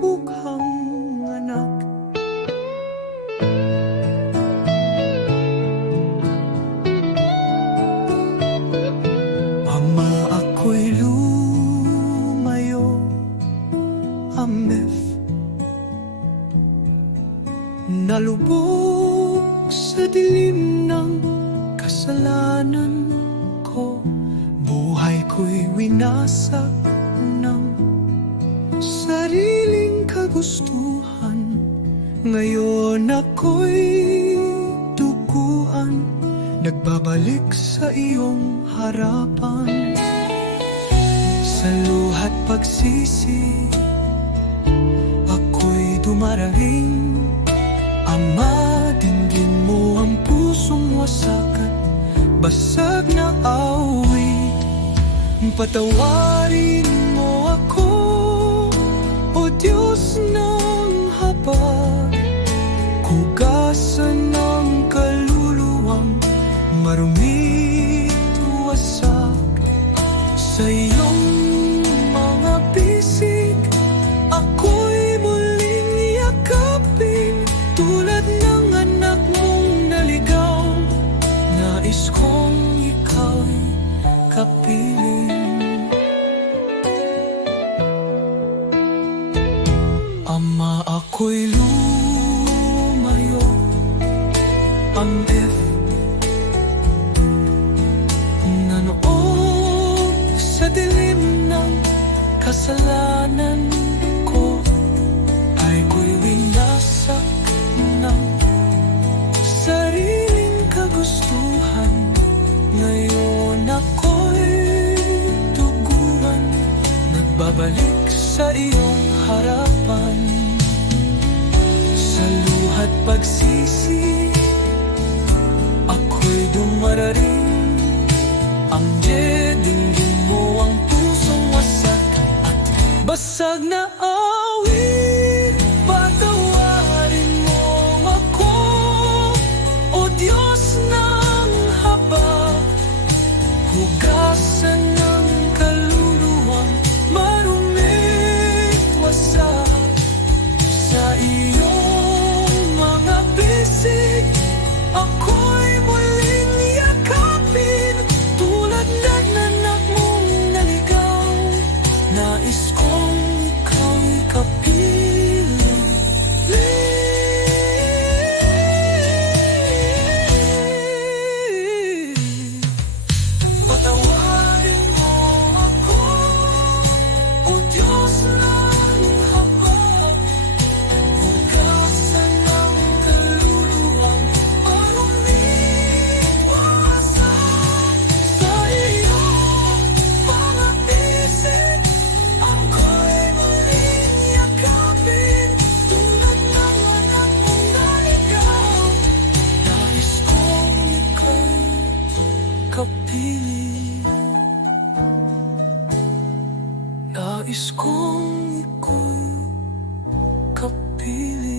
bukhang anak. Ama, ako'y lumayo, Amef, nalubog sa dilim ng kasalanan ko. Buhay ko'y winasak ng sariling kagustuhan. Ngayon ako'y duguan, nagbabalik sa iyong harapan. Sa luha't pagsisi, ako'y dumarating. Ama, dinggin mo ang pusong wasak at basag na awit. Patawarin mo ako, O Diyos ng habag. Hugasan ng kaluluwang marumit wasak. Sa iyong mga bisig, ako'y muling yakapin. Tulad ng anak mong naligaw, nais kong ikaw'y kapiling. Ama, ako'y lumayo, Amef, nanood sa dilim ng kasalanan ko. Ay ko'y winasak ng sariling kagustuhan. Ngayon ako'y tuguan, nagbabalik sa iyong harapan. Sa luha't pagsisi, ako'y dumarating. Ang dinggin mo ang pusong wasak at basag na awit. Patawarin mo ako, O Diyos ng habag. Hugasan ng kaluluwang marumit wasak. Sa iyong mga bisig, ako'y muling yakapin. Tulad ng anak mong naligaw, nais kong ikaw'y kapiling. Patawarin mo ako, O Diyos ng habag. Hugasan ng kaluluwang marumit wasak. Sa iyong mga bisig, ako'y muling yakapin. Tulad ng anak mong naligaw, nais kong ikaw'y kapiling. Nais kong ikaw'y kapiling.